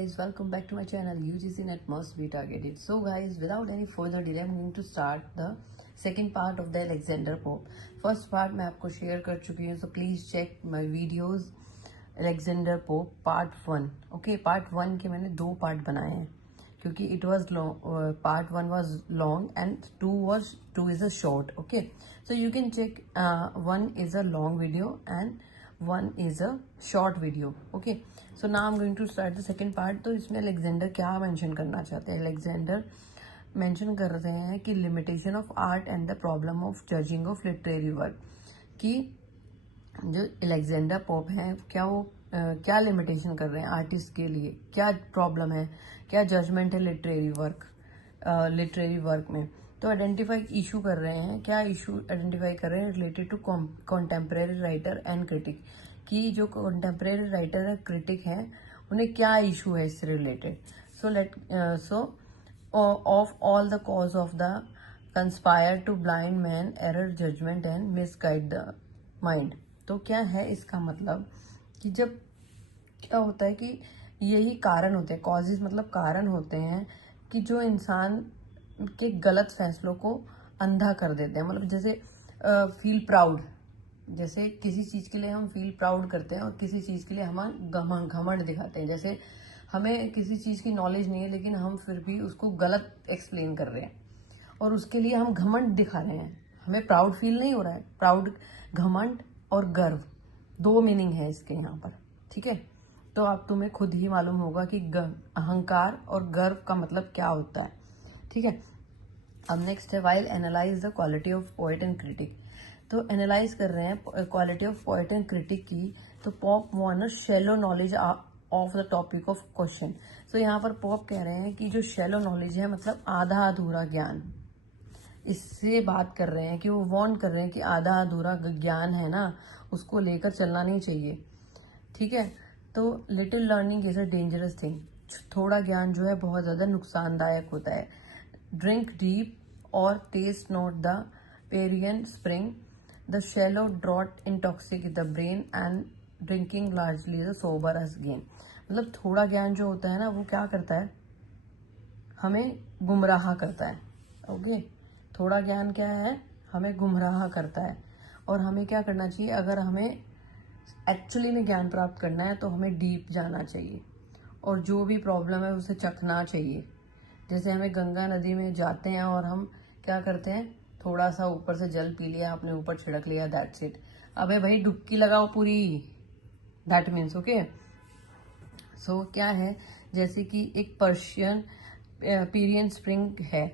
Guys, welcome back to my channel UGC Net Must Be Targeted. So guys, without any further delay, I'm going to start the second part of the Alexander Pope. First part मैं आपको share कर चुकी हूँ, so please check my videos Alexander Pope part 1. Okay, part 1 के मैंने 2 part बनाए हैं क्योंकि it was long, part 1 was long and 2 is a short. Okay, so you can check 1 is a long video and 1 is a short video. Okay, so now I'm going to start the second part. तो इसमें Alexander क्या mention करना चाहते हैं? Alexander mention कर रहे हैं कि limitation of art and the problem of judging of literary work, कि जो अलेक्जेंडर पोप हैं क्या वो क्या लिमिटेशन कर रहे हैं आर्टिस्ट के लिए, क्या प्रॉब्लम है, क्या जजमेंट है लिटरेरी वर्क में। तो आइडेंटिफाई इशू कर रहे हैं, क्या इशू आइडेंटिफाई कर रहे हैं related to contemporary writer and critic, कि जो कॉन्टेम्परेरी राइटर है क्रिटिक हैं उन्हें क्या इशू है इससे related. So of all the cause of the conspire to blind man error judgement and misguide the mind. तो क्या है इसका मतलब कि जब क्या होता है कि यही कारण होते हैं, कॉजेज मतलब कारण होते हैं कि जो इंसान के गलत फैसलों को अंधा कर देते हैं। मतलब जैसे फील प्राउड, जैसे किसी चीज के लिए हम फील प्राउड करते हैं और किसी चीज के लिए हम घमंड दिखाते हैं। जैसे हमें किसी चीज की नॉलेज नहीं है लेकिन हम फिर भी उसको गलत एक्सप्लेन कर रहे हैं और उसके लिए हम घमंड दिखा रहे हैं, हमें प्राउड फील नहीं हो रहा है। प्राउड, घमंड और गर्व 2 मीनिंग है इसके यहाँ पर, ठीक है। तो अब तुम्हें खुद ही मालूम होगा कि अहंकार और गर्व का मतलब क्या होता है, ठीक है। अब नेक्स्ट है while analyse the quality of poet and critic. तो एनालाइज कर रहे हैं quality of poet and critic की। तो pop want shallow knowledge of the topic of question. तो यहाँ पर पॉप कह रहे हैं कि जो शैलो नॉलेज है मतलब आधा अधूरा ज्ञान, इससे बात कर रहे हैं कि वो वार्न कर रहे हैं कि आधा अधूरा ज्ञान है ना, उसको लेकर चलना नहीं चाहिए, ठीक है। तो little learning is a dangerous thing, थोड़ा ज्ञान जो है बहुत ज्यादा नुकसानदायक होता है। ड्रिंक डीप और taste not the Pierian spring, the shallow draught intoxicate the brain and drinking largely the sober us gain. मतलब थोड़ा ज्ञान जो होता है ना वो क्या करता है, हमें गुमराह करता है। ओके, थोड़ा ज्ञान क्या है, हमें गुमराह करता है। और हमें क्या करना चाहिए, अगर हमें एक्चुअली में ज्ञान प्राप्त करना है तो हमें डीप जाना चाहिए और जो भी प्रॉब्लम है उसे चखना चाहिए। जैसे हमें गंगा नदी में जाते हैं और हम क्या करते हैं, थोड़ा सा ऊपर से जल पी लिया, अपने ऊपर छिड़क लिया, दैट्स इट। अबे भाई डुबकी लगाओ पूरी, दैट मीन्स ओके। सो क्या है, जैसे कि एक पर्शियन पेरियन स्प्रिंग है,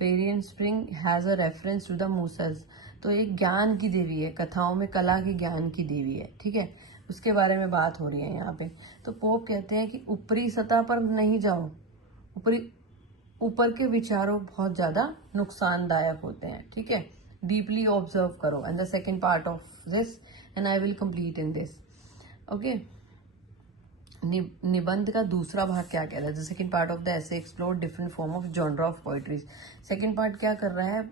Pierian spring has a reference to the Muses. तो एक ज्ञान की देवी है, कथाओं में कला के ज्ञान की देवी है, ठीक है, उसके बारे में बात हो रही है यहाँ पे। तो पोप कहते हैं कि ऊपरी सतह पर नहीं जाओ, ऊपर के विचारों बहुत ज्यादा नुकसानदायक होते हैं, ठीक है। डीपली ऑब्जर्व करो and the second part of this and I will complete in this, okay. निबंध का दूसरा भाग क्या कह रहा है, the second part of the essay explore different form of genre of poetries. Second part क्या कर रहा है,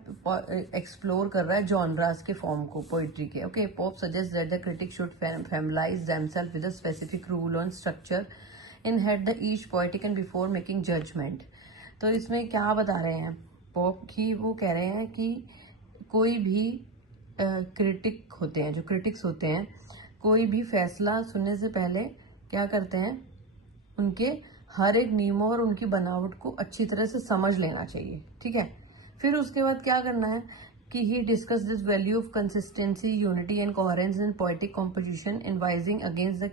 एक्सप्लोर कर रहा है जॉनरास के फॉर्म को पोइट्री के। Okay, Pope suggest that the critic should familiarise themselves with a specific rule on structure in head the each poetic and before making judgement. तो इसमें क्या बता रहे हैं पोप की, वो कह रहे हैं कि कोई भी क्रिटिक होते हैं, जो क्रिटिक्स होते हैं, कोई भी फैसला सुनने से पहले क्या करते हैं, उनके हर एक नियमों और उनकी बनावट को अच्छी तरह से समझ लेना चाहिए, ठीक है। फिर उसके बाद क्या करना है कि he discuss this value of consistency, unity and coherence in poetic composition, advising against the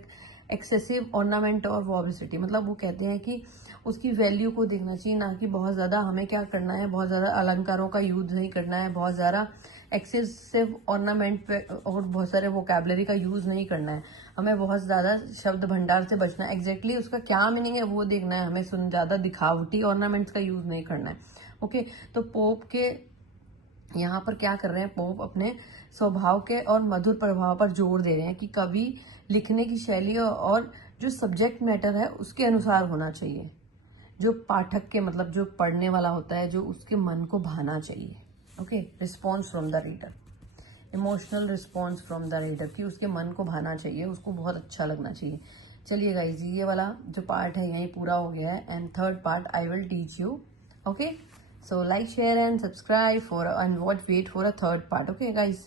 excessive ornament और वॉबिसिटी। मतलब वो कहते हैं कि उसकी वैल्यू को देखना चाहिए, ना कि बहुत ज्यादा हमें क्या करना है, बहुत ज्यादा अलंकारों का यूज नहीं करना है, बहुत ज्यादा एक्सेसिव ऑर्नामेंट पे और बहुत सारे वोकैबलरी का यूज नहीं करना है, हमें बहुत ज्यादा शब्द भंडार से बचना है। एग्जैक्टली उसका क्या मीनिंग है वो देखना है, हमें ज्यादा दिखावटी ऑर्नामेंट्स का यूज नहीं करना है, ओके। तो पोप के यहाँ पर क्या कर रहे हैं, पोप अपने स्वभाव के और मधुर प्रभाव पर जोर दे रहे हैं कि कवि लिखने की शैली और जो सब्जेक्ट मैटर है उसके अनुसार होना चाहिए, जो पाठक के मतलब जो पढ़ने वाला होता है, जो उसके मन को भाना चाहिए, okay. Response from the reader, emotional response from the reader, कि उसके मन को भाना चाहिए, उसको बहुत अच्छा लगना चाहिए, चलिए गाइज, ये वाला जो पार्ट है यही पूरा हो गया है and third part I will teach you. Okay, so like, share and subscribe for and watch, wait for a third part. Okay guys.